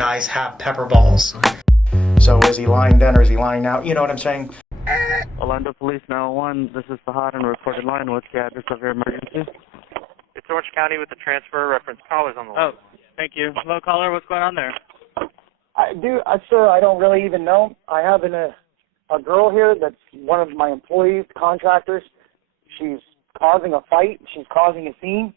guys have pepper balls. So is he lying then or is he lying now? You know what I'm saying? Orlando Police 901, this is Fahad on a recorded line. What's the address of your emergency? It's Orange County with the transfer reference callers on the line. Oh, thank you. Hello, caller. What's going on there? Sir, I don't really even know. I have a girl here that's one of my employees, contractors. She's causing a fight. She's causing a scene.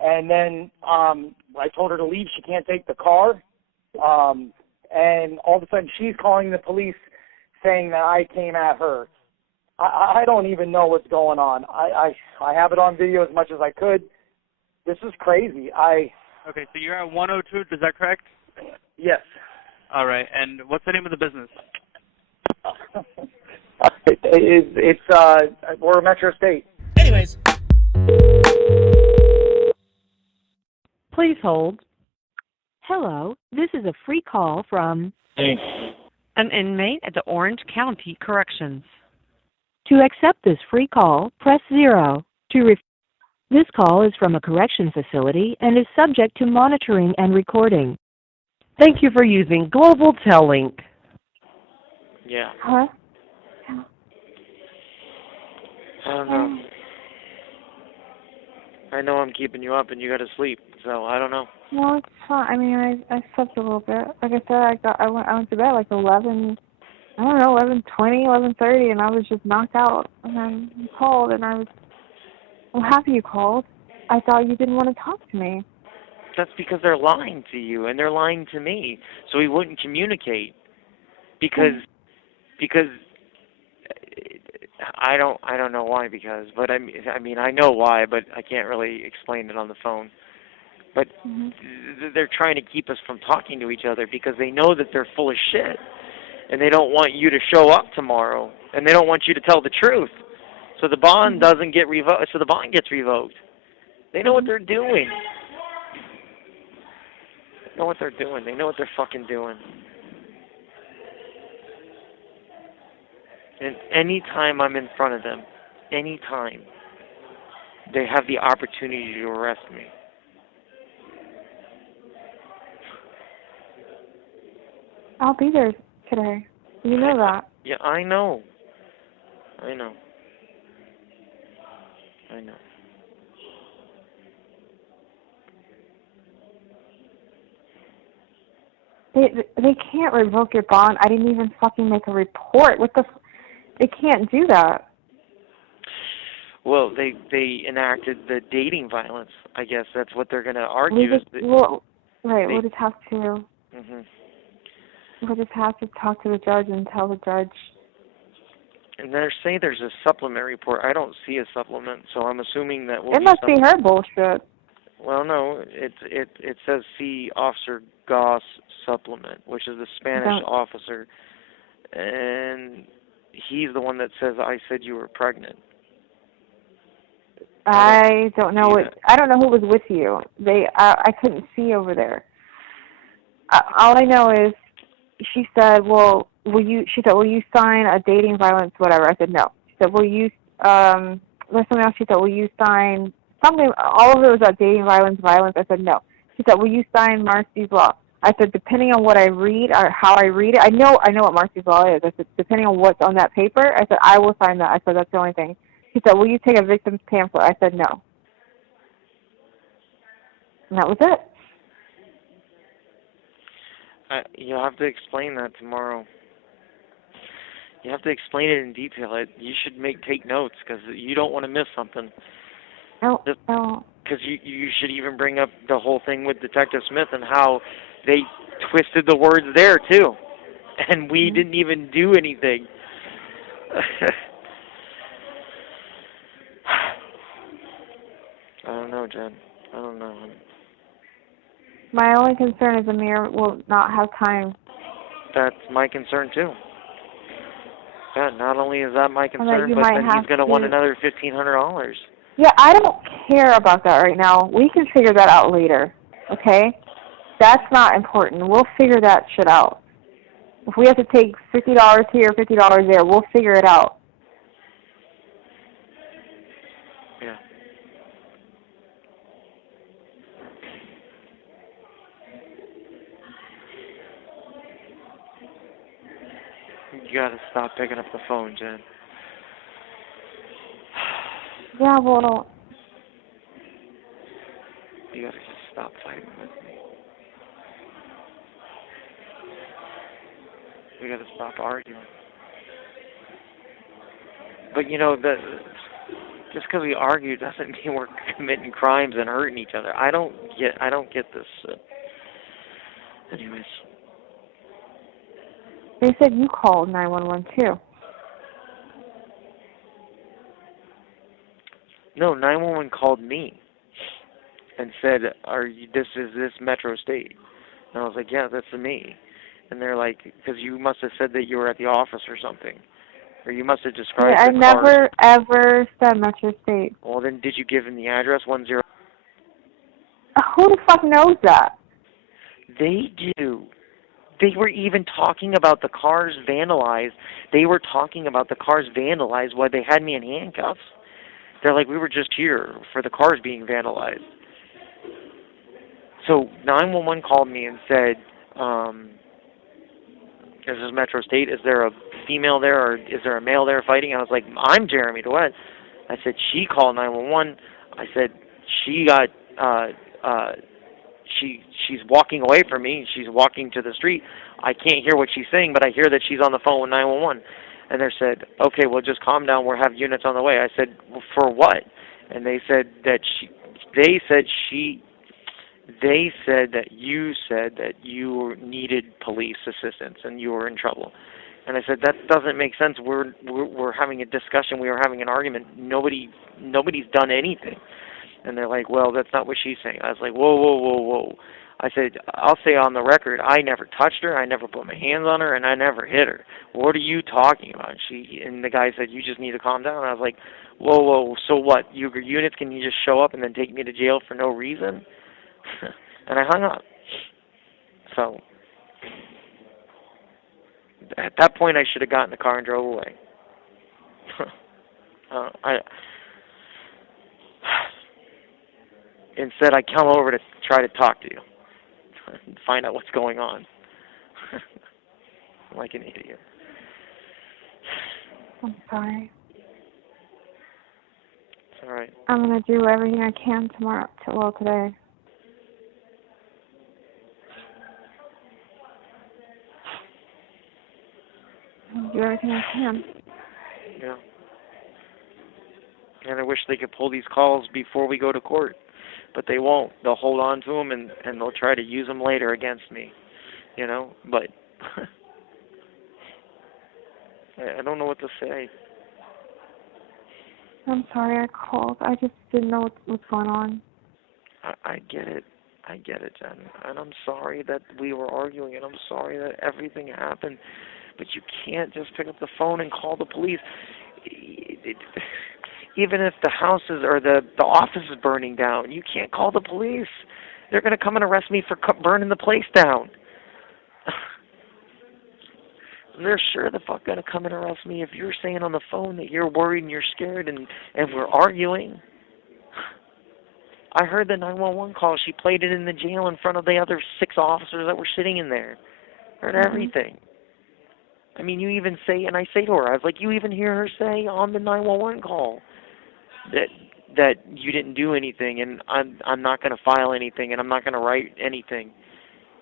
And then I told her to leave. She can't take the car. And all of a sudden she's calling the police saying that I came at her. I don't even know what's going on. I have it on video as much as I could. This is crazy. Okay, so you're at 102, is that correct? Yes. All right, and what's the name of the business? We're a Metro State. Anyways. Please hold. Hello, this is a free call from an inmate at the Orange County Corrections. To accept this free call, press 0. This call is from a correction facility and is subject to monitoring and recording. Thank you for using Global Tellink. Yeah. Huh? I don't know. I know I'm keeping you up and you got to sleep, so I don't know. No, it's fine. I mean, I slept a little bit. Like I said, I went to bed like 11. I don't know, 11:20, 11:30, and I was just knocked out. And then you called, and I'm happy you called. I thought you didn't want to talk to me. That's because they're lying to you and they're lying to me, so we wouldn't communicate. Because I don't know why. But I mean I know why, but I can't really explain it on the phone. But they're trying to keep us from talking to each other because they know that they're full of shit. And they don't want you to show up tomorrow, and they don't want you to tell the truth. So the bond doesn't get revoked. So the bond gets revoked. They know what they're doing. They know what they're doing. They know what they're fucking doing. And any time I'm in front of them, any time, they have the opportunity to arrest me. I'll be there today. You know that. Yeah, I know. They can't revoke your bond. I didn't even fucking make a report. They can't do that. Well, they enacted the dating violence. I guess that's what they're going to argue. We'll just have to. We'll just have to talk to the judge and tell the judge. And they say there's a supplement report. I don't see a supplement, so I'm assuming that it must be her bullshit. Well, no, it says see Officer Goss supplement, which is the Spanish officer, and he's the one that says I said you were pregnant. I don't know I don't know who was with you. I couldn't see over there. All I know is she said, "Well, will you sign a dating violence whatever?" I said no. She said, "Will you there's something else." She said, "Will you sign something?" All of it was about dating violence. I said no. She said, "Will you sign Marcy's law?" I said, "Depending on what I read or how I read it, I know what Marcy's law is." I said, "Depending on what's on that paper," I said, "I will sign that." I said, "That's the only thing." She said, "Will you take a victim's pamphlet?" I said no. And that was it. You'll have to explain that tomorrow. You have to explain it in detail. You should take notes because you don't want to miss something. No. Because you should even bring up the whole thing with Detective Smith and how they twisted the words there too, and we didn't even do anything. I don't know, Jen. I don't know. My only concern is Amir will not have time. That's my concern too. Yeah, not only is that my concern, but then he's going to want another $1,500. Yeah, I don't care about that right now. We can figure that out later, okay? That's not important. We'll figure that shit out. If we have to take $50 here, $50 there, we'll figure it out. Yeah. You gotta stop picking up the phone, Jen. Yeah, well, You gotta just stop fighting with me. We gotta stop arguing. But you know, just because we argue doesn't mean we're committing crimes and hurting each other. I don't get this. Anyways. they said you called 911 too. No, 911 called me and said, this Metro State?" And I was like, "Yeah, that's me." And they're like, "Because you must have said that you were at the office or something. Or you must have described I the never, cars." ever said Metro State. Well, then did you give him the address, 10? Who the fuck knows that? They do. They were even talking about the cars vandalized. They were talking about the cars vandalized while they had me in handcuffs. They're like, "We were just here for the cars being vandalized." So 911 called me and said, "This is Metro State. Is there a female there, or is there a male there fighting?" I was like, "I'm Jeremy Dewitte." I said, "She called 911. I said, she got, she's walking away from me. She's walking to the street. I can't hear what she's saying, but I hear that she's on the phone with 911. And they said, "Okay, well, just calm down. We'll have units on the way." I said, "Well, for what?" And they said that you said that you needed police assistance and you were in trouble. And I said, "That doesn't make sense. We're having a discussion. We were having an argument. Nobody's done anything." And they're like, "Well, that's not what she's saying." I was like, whoa. I said, "I'll say on the record, I never touched her, I never put my hands on her, and I never hit her. What are you talking about?" And the guy said, "You just need to calm down." And I was like, whoa, so what? Your units, can you just show up and then take me to jail for no reason? And I hung up. So at that point, I should have gotten in the car and drove away. Instead, I come over to try to talk to you and find out what's going on. I'm like an idiot. I'm sorry. It's all right. I'm going to do everything I can today. I'll do everything I can. Yeah. And I wish they could pull these calls before we go to court. But they won't. They'll hold on to them and they'll try to use them later against me. You know? But I don't know what to say. I'm sorry I called. I just didn't know what's going on. I get it. I get it, Jen. And I'm sorry that we were arguing, and I'm sorry that everything happened. But you can't just pick up the phone and call the police. Even if the house is, or the office is burning down, you can't call the police. They're going to come and arrest me for burning the place down. They're sure the fuck going to come and arrest me if you're saying on the phone that you're worried and you're scared and we're arguing. I heard the 911 call. She played it in the jail in front of the other 6 officers that were sitting in there. Heard everything. I mean, you even say, and I say to her, I was like, you even hear her say on the 911 call that you didn't do anything, and I'm not going to file anything, and I'm not going to write anything.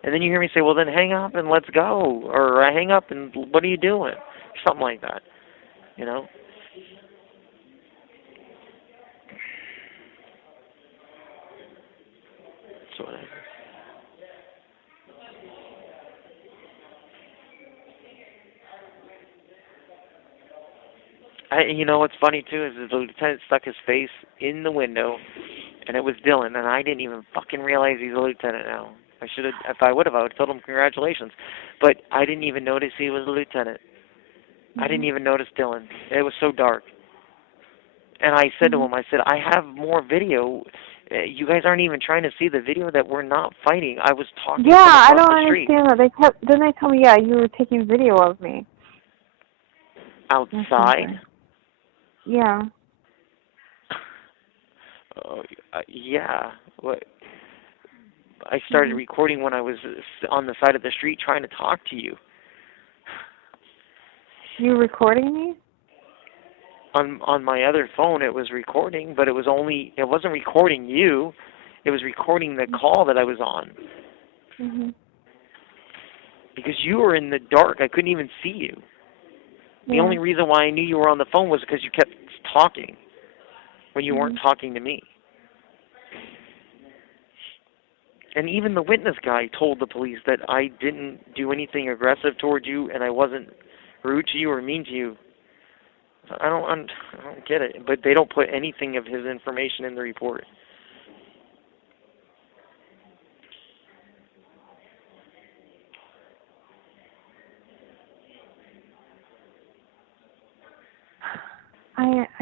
And then you hear me say, well, then hang up and let's go, or hang up and what are you doing? Something like that, you know? So whatever. You know what's funny too is the lieutenant stuck his face in the window, and it was Dillon, and I didn't even fucking realize he's a lieutenant now. I should have, if I would have told him congratulations, but I didn't even notice he was a lieutenant. I didn't even notice Dillon. It was so dark. And I said to him, I said, I have more video. You guys aren't even trying to see the video that we're not fighting. I was talking from across the street. Yeah, I don't understand that. Then they told me, yeah, you were taking video of me. Outside? Yeah. Oh, yeah. What? I started recording when I was on the side of the street trying to talk to you. You recording me? On my other phone, it was recording, but it wasn't recording you. It was recording the call that I was on. Mhm. Because you were in the dark. I couldn't even see you. The only reason why I knew you were on the phone was because you kept talking when you weren't talking to me. And even the witness guy told the police that I didn't do anything aggressive toward you and I wasn't rude to you or mean to you. I don't get it. But they don't put anything of his information in the report.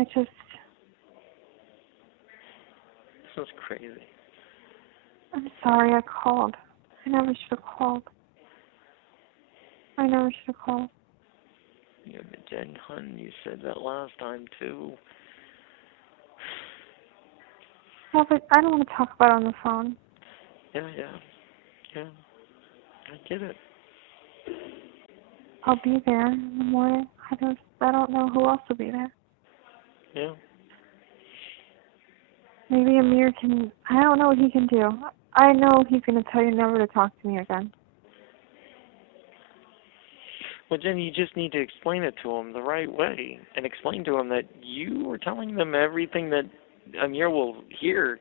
I just... This is crazy. I'm sorry I called. I never should have called. Yeah, but Jenn, hun, you said that last time too. Yeah, but I don't want to talk about it on the phone. Yeah. I get it. I'll be there in the morning. I don't know who else will be there. Yeah. Maybe Amir can... I don't know what he can do. I know he's going to tell you never to talk to me again. Well, Jenn, you just need to explain it to him the right way and explain to him that you were telling them everything that Amir will hear.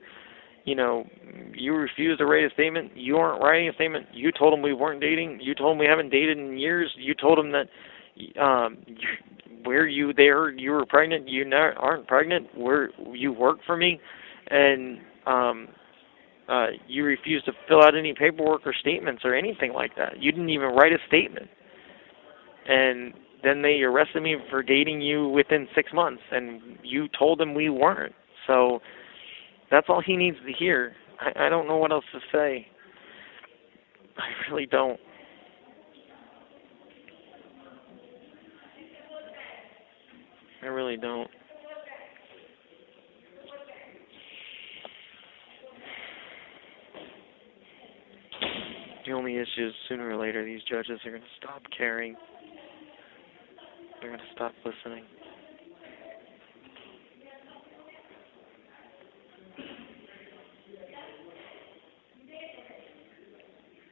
You know, you refused to write a statement. You aren't writing a statement. You told him we weren't dating. You told him we haven't dated in years. You told him that you were pregnant. You aren't pregnant. You work for me. And you refused to fill out any paperwork or statements or anything like that. You didn't even write a statement. And then they arrested me for dating you within 6 months, and you told them we weren't. So that's all he needs to hear. I don't know what else to say. I really don't. I really don't. The only issue is sooner or later these judges are going to stop caring. They're going to stop listening.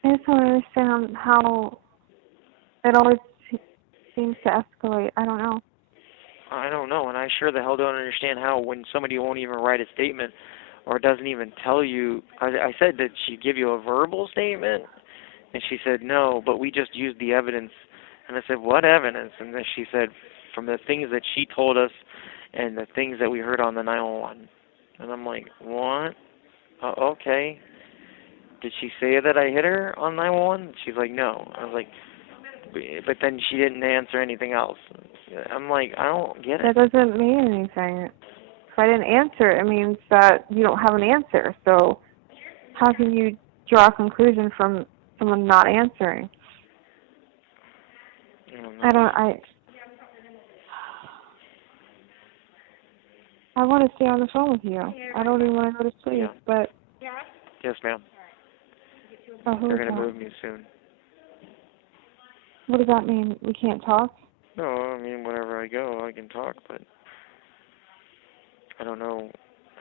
I just don't understand how it always seems to escalate. I don't know. I don't know, and I sure the hell don't understand how when somebody won't even write a statement or doesn't even tell you. I said that she'd give you a verbal statement, and she said, no, but we just used the evidence. And I said, what evidence? And then she said, from the things that she told us and the things that we heard on the 911. And I'm like, what? Okay. Did she say that I hit her on 911? She's like, no. I was like, but then she didn't answer anything else. I'm like, I don't get it. That doesn't mean anything. If I didn't answer, it means that you don't have an answer. So how can you draw a conclusion from someone not answering? I want to stay on the phone with you. I don't even want to go to sleep, but... Yes, ma'am. They're going to move me soon. What does that mean? We can't talk? No, I mean, wherever I go, I can talk, but I don't know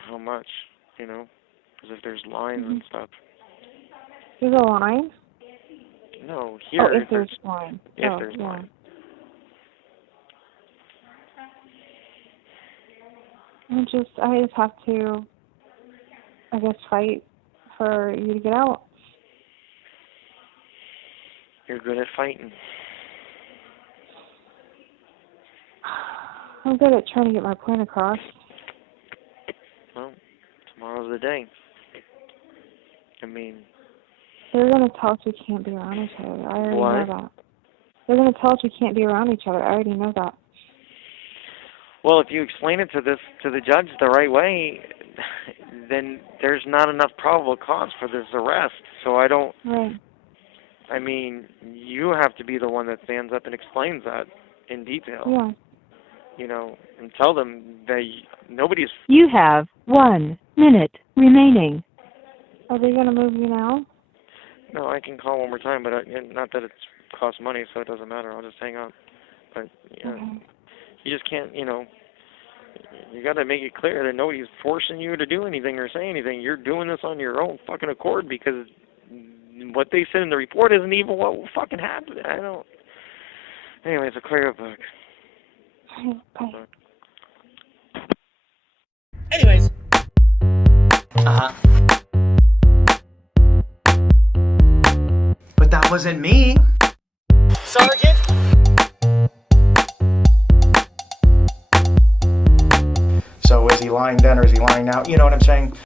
how much, you know, because if there's lines and stuff. There's a line? No, here. Oh, if there's line. If there's line. I just have to, I guess, fight for you to get out. You're good at fighting. I'm good at trying to get my point across. Well, tomorrow's the day. I mean... They're going to tell us we can't be around each other. I already know that. They're going to tell us we can't be around each other. I already know that. Well, if you explain it to the judge the right way, then there's not enough probable cause for this arrest. So I don't... Right. I mean, you have to be the one that stands up and explains that in detail. Yeah. You know, and tell them that nobody's... You have 1 minute remaining. Are they going to move you now? No, I can call one more time, but not that it costs money, so it doesn't matter. I'll just hang up. But you just can't, you got to make it clear that nobody's forcing you to do anything or say anything. You're doing this on your own fucking accord because what they said in the report isn't even what fucking happened. I don't. Anyways, a clear book. Okay. Anyways. But that wasn't me. Sergeant? So is he lying then or is he lying now? You know what I'm saying?